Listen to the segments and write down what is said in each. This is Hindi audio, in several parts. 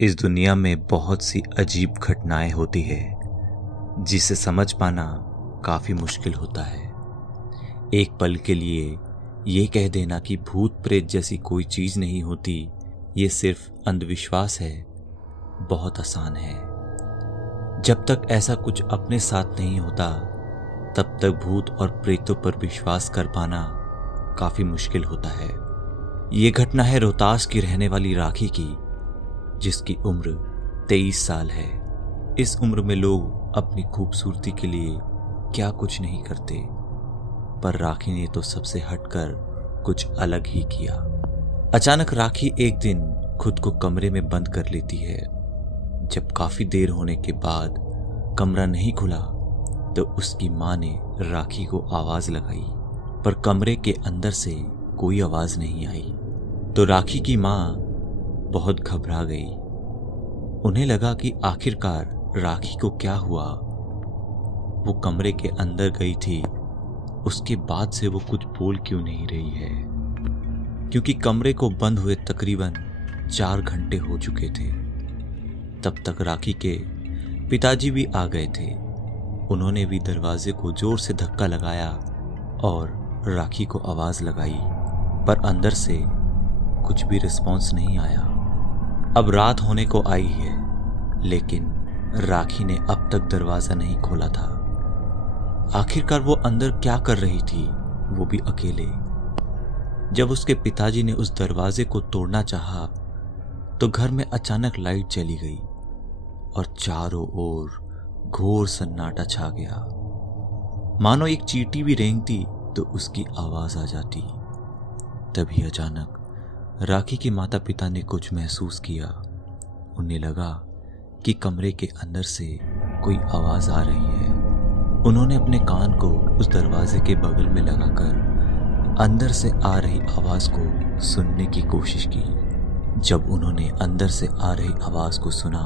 इस दुनिया में बहुत सी अजीब घटनाएं होती है जिसे समझ पाना काफी मुश्किल होता है। एक पल के लिए ये कह देना कि भूत प्रेत जैसी कोई चीज नहीं होती, ये सिर्फ अंधविश्वास है, बहुत आसान है। जब तक ऐसा कुछ अपने साथ नहीं होता तब तक भूत और प्रेतों पर विश्वास कर पाना काफी मुश्किल होता है। ये घटना है रोहतास की रहने वाली राखी की, जिसकी उम्र 23 साल है। इस उम्र में लोग अपनी खूबसूरती के लिए क्या कुछ नहीं करते, पर राखी ने तो सबसे हटकर कुछ अलग ही किया। अचानक राखी एक दिन खुद को कमरे में बंद कर लेती है। जब काफी देर होने के बाद कमरा नहीं खुला तो उसकी माँ ने राखी को आवाज लगाई, पर कमरे के अंदर से कोई आवाज नहीं आई। तो राखी की माँ बहुत घबरा गई। उन्हें लगा कि आखिरकार राखी को क्या हुआ। वो कमरे के अंदर गई थी, उसके बाद से वो कुछ बोल क्यों नहीं रही है, क्योंकि कमरे को बंद हुए तकरीबन 4 घंटे हो चुके थे। तब तक राखी के पिताजी भी आ गए थे। उन्होंने भी दरवाजे को जोर से धक्का लगाया और राखी को आवाज लगाई, पर अंदर से कुछ भी रिस्पॉन्स नहीं आया। अब रात होने को आई है, लेकिन राखी ने अब तक दरवाजा नहीं खोला था। आखिरकार वो अंदर क्या कर रही थी, वो भी अकेले। जब उसके पिताजी ने उस दरवाजे को तोड़ना चाहा तो घर में अचानक लाइट चली गई और चारों ओर घोर सन्नाटा छा गया। मानो एक चींटी भी रेंगती तो उसकी आवाज आ जाती। तभी अचानक राखी के माता पिता ने कुछ महसूस किया। उन्हें लगा कि कमरे के अंदर से कोई आवाज आ रही है। उन्होंने अपने कान को उस दरवाजे के बगल में लगाकर अंदर से आ रही आवाज को सुनने की कोशिश की। जब उन्होंने अंदर से आ रही आवाज को सुना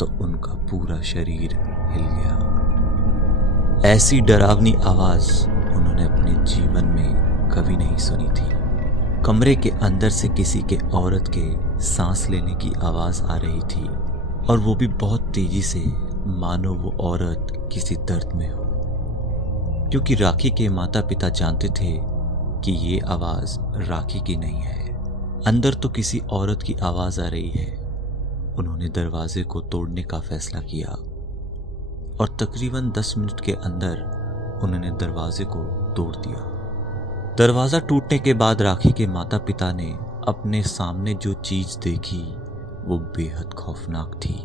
तो उनका पूरा शरीर हिल गया। ऐसी डरावनी आवाज उन्होंने अपने जीवन में कभी नहीं सुनी थी। कमरे के अंदर से किसी के औरत के सांस लेने की आवाज आ रही थी, और वो भी बहुत तेजी से, मानो वो औरत किसी दर्द में हो। क्योंकि राखी के माता पिता जानते थे कि ये आवाज राखी की नहीं है, अंदर तो किसी औरत की आवाज आ रही है। उन्होंने दरवाजे को तोड़ने का फैसला किया और तकरीबन 10 मिनट के अंदर उन्होंने दरवाजे को तोड़ दिया। दरवाजा टूटने के बाद राखी के माता पिता ने अपने सामने जो चीज देखी वो बेहद खौफनाक थी।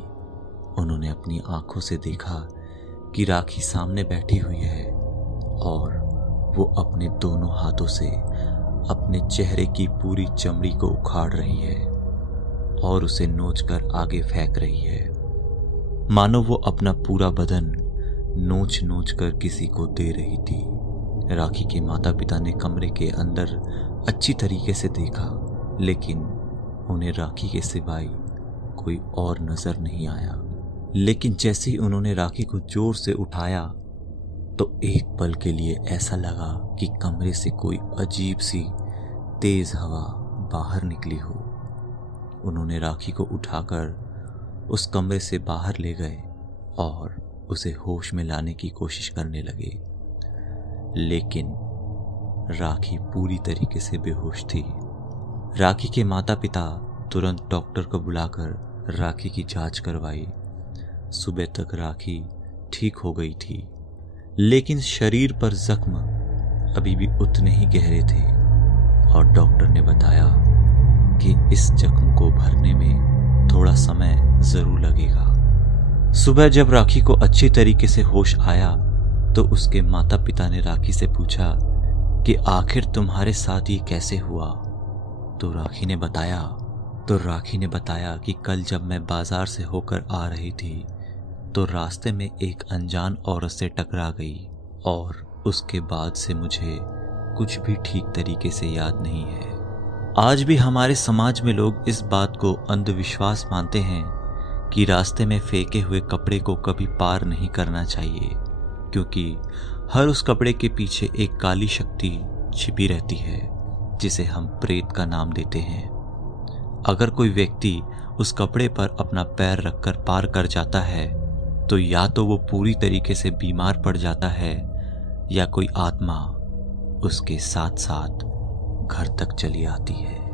उन्होंने अपनी आंखों से देखा कि राखी सामने बैठी हुई है और वो अपने दोनों हाथों से अपने चेहरे की पूरी चमड़ी को उखाड़ रही है और उसे नोचकर आगे फेंक रही है, मानो वो अपना पूरा बदन नोच नोच कर किसी को दे रही थी। राखी के माता पिता ने कमरे के अंदर अच्छी तरीके से देखा, लेकिन उन्हें राखी के सिवाय कोई और नजर नहीं आया। लेकिन जैसे ही उन्होंने राखी को जोर से उठाया तो एक पल के लिए ऐसा लगा कि कमरे से कोई अजीब सी तेज हवा बाहर निकली हो। उन्होंने राखी को उठाकर उस कमरे से बाहर ले गए और उसे होश में लाने की कोशिश करने लगे, लेकिन राखी पूरी तरीके से बेहोश थी। राखी के माता पिता तुरंत डॉक्टर को बुलाकर राखी की जांच करवाई। सुबह तक राखी ठीक हो गई थी, लेकिन शरीर पर जख्म अभी भी उतने ही गहरे थे और डॉक्टर ने बताया कि इस जख्म को भरने में थोड़ा समय जरूर लगेगा। सुबह जब राखी को अच्छी तरीके से होश आया तो उसके माता पिता ने राखी से पूछा कि आखिर तुम्हारे साथ ये कैसे हुआ। तो राखी ने बताया कि कल जब मैं बाजार से होकर आ रही थी तो रास्ते में एक अनजान औरत से टकरा गई और उसके बाद से मुझे कुछ भी ठीक तरीके से याद नहीं है। आज भी हमारे समाज में लोग इस बात को अंधविश्वास मानते हैं कि रास्ते में फेंके हुए कपड़े को कभी पार नहीं करना चाहिए, क्योंकि हर उस कपड़े के पीछे एक काली शक्ति छिपी रहती है, जिसे हम प्रेत का नाम देते हैं। अगर कोई व्यक्ति उस कपड़े पर अपना पैर रखकर पार कर जाता है तो या तो वो पूरी तरीके से बीमार पड़ जाता है या कोई आत्मा उसके साथ साथ घर तक चली आती है।